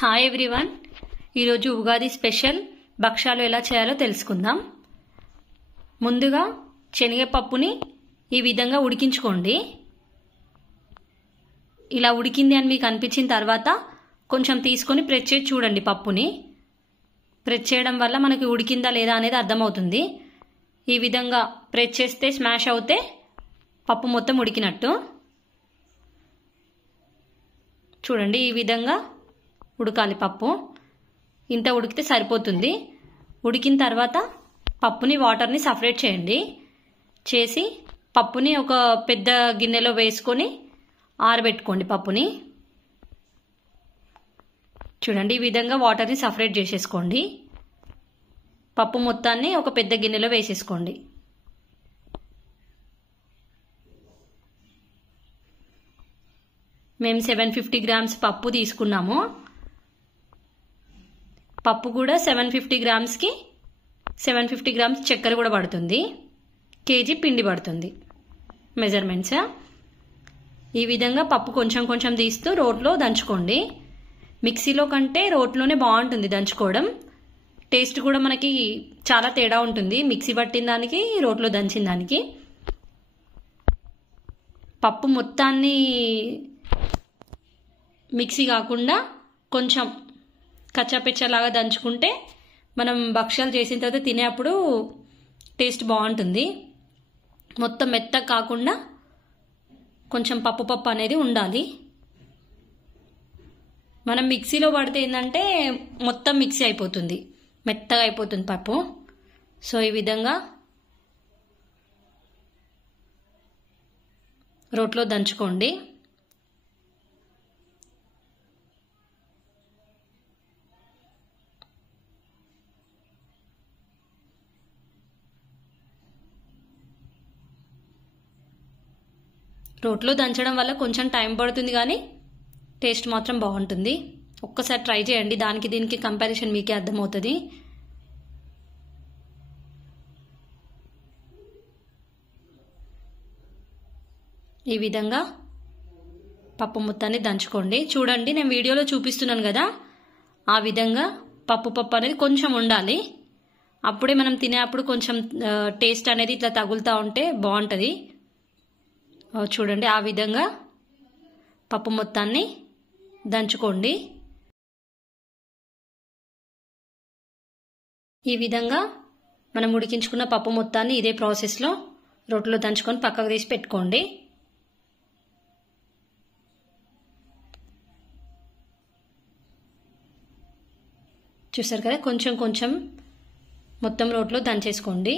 Hi everyone, ఈరోజు Ugadi special భక్షాలు ఎలా చేయాలో తెలుసుకుందాం. ముందుగా శనగపప్పుని ఈ విధంగా ఉడికించుకోండి. ఇలా ఉడికింది అని మీకు అనిపించిన తర్వాత కొంచెం తీసుకొని ప్రెస్ చేసి చూడండి. పప్పుని ప్రెస్ చేయడం వల్ల మనకి ఉడికిందా లేదా అనేది అర్థమవుతుంది. ఈ విధంగా ప్రెస్ చేస్తే స్మాష్ అవుతే పప్పు మొత్తం ఉడికినట్టు. చూడండి, ఈ విధంగా ఉడకాలి పప్పు. ఇంత ఉడికితే సరిపోతుంది. ఉడికిన తర్వాత పప్పుని వాటర్ని సపరేట్ చేయండి. చేసి పప్పుని ఒక పెద్ద గిన్నెలో వేసుకొని ఆరబెట్టుకోండి. పప్పుని చూడండి, ఈ విధంగా వాటర్ని సపరేట్ చేసేసుకోండి. పప్పు మొత్తాన్ని ఒక పెద్ద గిన్నెలో వేసేసుకోండి. మేము 750 గ్రామ్స్ పప్పు తీసుకున్నాము. పప్పు కూడా 750 గ్రామ్స్కి 750 గ్రామ్స్ చక్కెర కూడా పడుతుంది. కేజీ పిండి పడుతుంది. మెజర్మెంట్స్ ఈ విధంగా పప్పు కొంచెం కొంచెం తీస్తూ రోట్లో దంచుకోండి. మిక్సీలో కంటే రోట్లోనే బాగుంటుంది దంచుకోవడం. టేస్ట్ కూడా మనకి చాలా తేడా ఉంటుంది మిక్సీ పట్టిన దానికి, రోట్లో దంచిన దానికి. పప్పు మొత్తాన్ని మిక్సీ కాకుండా కొంచెం కచ్చాపెచ్చలాగా దంచుకుంటే మనం భక్షాలు చేసిన తర్వాత తినేప్పుడు టేస్ట్ బాగుంటుంది. మొత్తం మెత్తగా కాకుండా కొంచెం పప్పు అనేది ఉండాలి. మనం మిక్సీలో పడితే ఏంటంటే మొత్తం మిక్సీ అయిపోతుంది, మెత్తగా అయిపోతుంది పప్పు. సో ఈ విధంగా రోట్లో దంచుకోండి. రోట్లో దంచడం వల్ల కొంచెం టైం పడుతుంది, కానీ టేస్ట్ మాత్రం బాగుంటుంది. ఒక్కసారి ట్రై చేయండి. దానికి దీనికి కంపారిజన్ మీకే అర్థమవుతుంది. ఈ విధంగా పప్పు మొత్తాన్ని దంచుకోండి. చూడండి, నేను వీడియోలో చూపిస్తున్నాను కదా, ఆ విధంగా పప్పు అనేది కొంచెం ఉండాలి. అప్పుడే మనం తినేప్పుడు కొంచెం టేస్ట్ అనేది ఇట్లా తగులుతూ ఉంటే బాగుంటుంది. చూడండి, ఆ విధంగా పప్పు మొత్తాన్ని దంచుకోండి. ఈ విధంగా మనం ఉడికించుకున్న పప్పు మొత్తాన్ని ఇదే ప్రాసెస్లో రోట్లో దంచుకొని పక్కకు తీసి పెట్టుకోండి. చూసారు కదా, కొంచెం కొంచెం మొత్తం రోట్లో దంచేసుకోండి.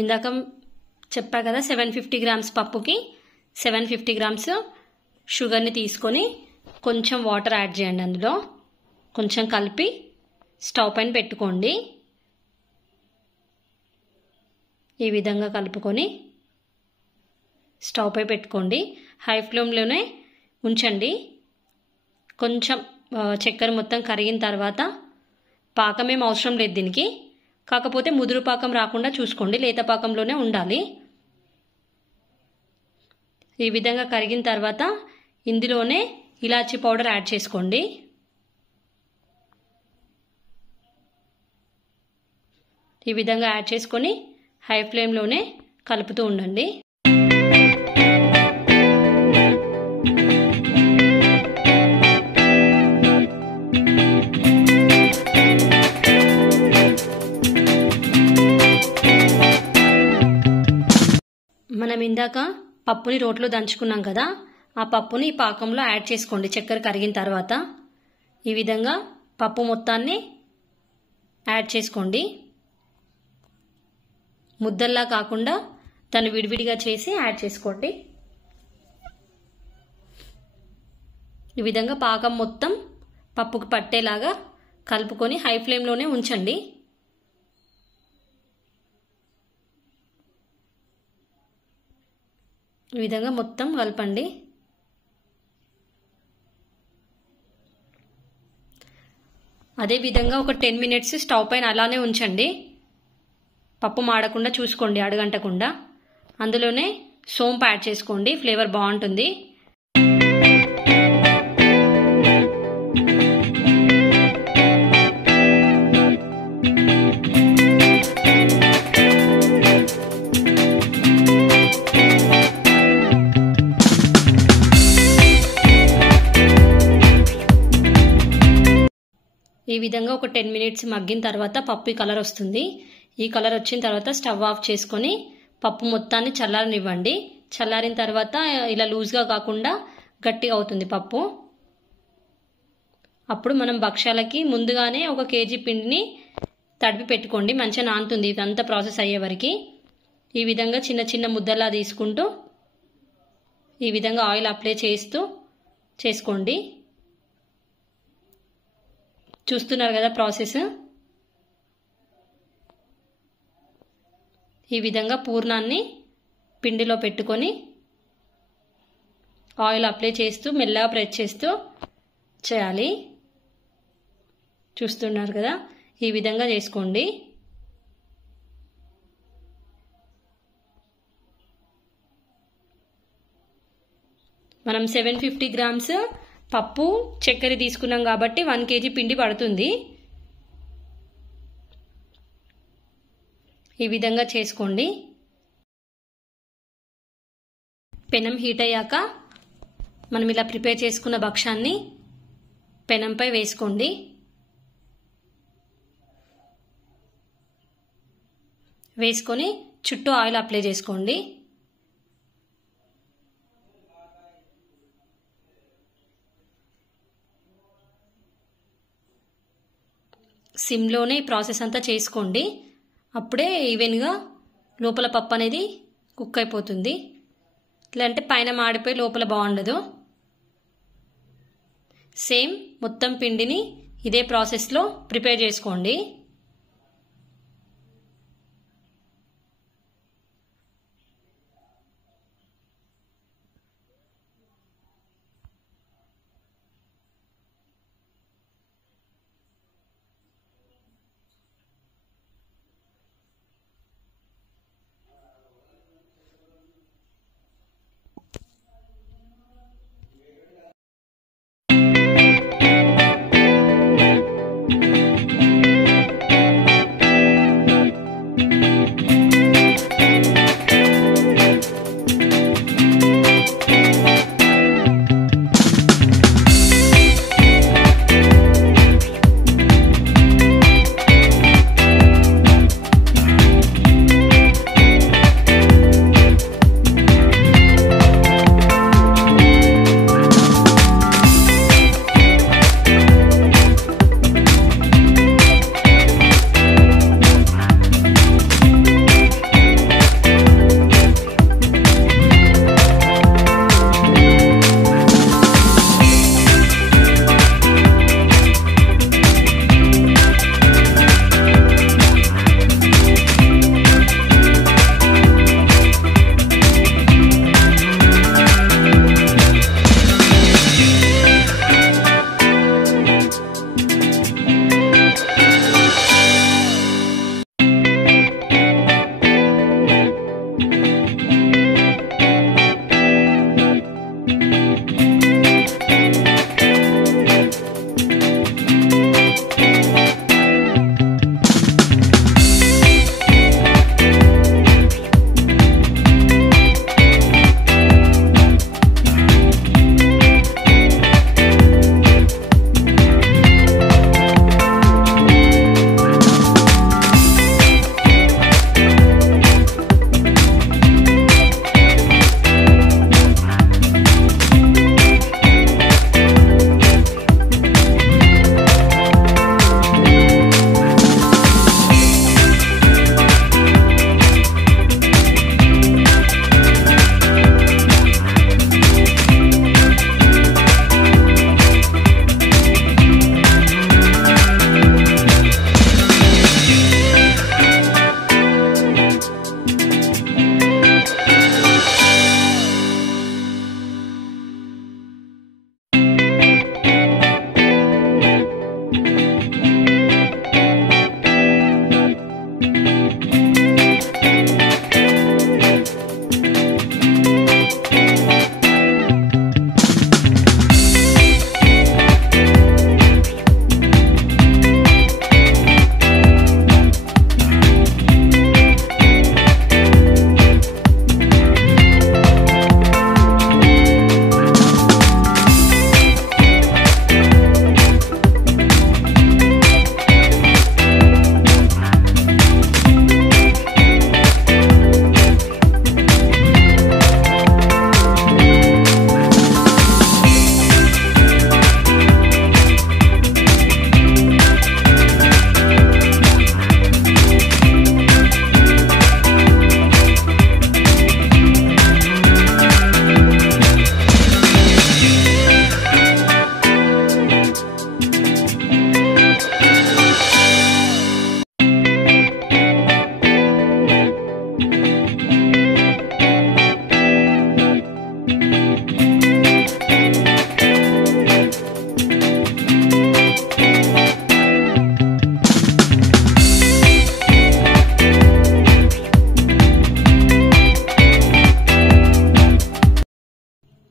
ఇందాక చెప్పా కదా, 750 గ్రామ్స్ పప్పుకి 750 గ్రామ్స్ షుగర్ని తీసుకొని కొంచెం వాటర్ యాడ్ చేయండి. అందులో కొంచెం కలిపి స్టవ్ పైన పెట్టుకోండి. ఈ విధంగా కలుపుకొని స్టవ్ పై పెట్టుకోండి. హై ఫ్లేమ్లోనే ఉంచండి. కొంచెం చక్కెర మొత్తం కరిగిన తర్వాత, పాకం ఏం అవసరం లేదు దీనికి, కాకపోతే ముదురు పాకం రాకుండా చూసుకోండి, లేత పాకంలోనే ఉండాలి. ఈ విధంగా కరిగిన తర్వాత ఇందులోనే ఇలాచీ పౌడర్ యాడ్ చేసుకోండి. ఈ విధంగా యాడ్ చేసుకొని హై ఫ్లేమ్లోనే కలుపుతూ ఉండండి. మనం ఇందాక పప్పుని రోట్లో దంచుకున్నాం కదా, ఆ పప్పుని ఈ పాకంలో యాడ్ చేసుకోండి. చక్కెర కరిగిన తర్వాత ఈ విధంగా పప్పు మొత్తాన్ని యాడ్ చేసుకోండి. ముద్దల్లా కాకుండా దాన్ని విడివిడిగా చేసి యాడ్ చేసుకోండి. ఈ విధంగా పాకం మొత్తం పప్పుకు పట్టేలాగా కలుపుకొని హై ఫ్లేమ్లోనే ఉంచండి. ఈ విధంగా మొత్తం కలపండి. అదే విధంగా ఒక 10 మినిట్స్ స్టవ్ పైన అలానే ఉంచండి. పప్పు మాడకుండా చూసుకోండి, అడగంటకుండా. అందులోనే సోంపు యాడ్ చేసుకోండి, ఫ్లేవర్ బాగుంటుంది. ఈ విధంగా ఒక 10 మినిట్స్ మగ్గిన తర్వాత పప్పు ఈ కలర్ వస్తుంది. ఈ కలర్ వచ్చిన తర్వాత స్టవ్ ఆఫ్ చేసుకొని పప్పు మొత్తాన్ని చల్లారనివ్వండి. చల్లారిన తర్వాత ఇలా లూజ్గా కాకుండా గట్టిగా అవుతుంది పప్పు. అప్పుడు మనం భక్షాలకి ముందుగానే 1 కేజీ పిండిని తడిపి పెట్టుకోండి, మంచిగా నానుతుంది ఇదంతా ప్రాసెస్ అయ్యే వరకు. ఈ విధంగా చిన్న చిన్న ముద్దలా తీసుకుంటూ ఈ విధంగా ఆయిల్ అప్లై చేస్తూ చేసుకోండి. చూస్తున్నారు కదా ప్రాసెస్. ఈ విధంగా పూర్ణాన్ని పిండిలో పెట్టుకొని ఆయిల్ అప్లై చేస్తూ మెల్లగా ప్రెస్ చేస్తూ చేయాలి. చూస్తున్నారు కదా, ఈ విధంగా చేసుకోండి. మనం 750 గ్రామ్స్ పప్పు చక్కెర తీసుకున్నాం కాబట్టి 1 కేజీ పిండి పడుతుంది. ఈ విధంగా చేసుకోండి. పెనం హీట్ అయ్యాక మనం ఇలా ప్రిపేర్ చేసుకున్న భక్షాన్ని పెనంపై వేసుకోండి. వేసుకొని చుట్టూ ఆయిల్ అప్లై చేసుకోండి. సిమ్లోనే ఈ ప్రాసెస్ అంతా చేసుకోండి. అప్పుడే ఈవెన్గా లోపల పప్పు అనేది కుక్ అయిపోతుంది. లేదంటే పైన మాడిపోయి లోపల బాగుండదు. సేమ్ మొత్తం పిండిని ఇదే ప్రాసెస్లో ప్రిపేర్ చేసుకోండి.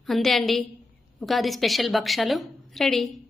అంతే అండి, ఉగాది స్పెషల్ భక్షాలు రెడీ.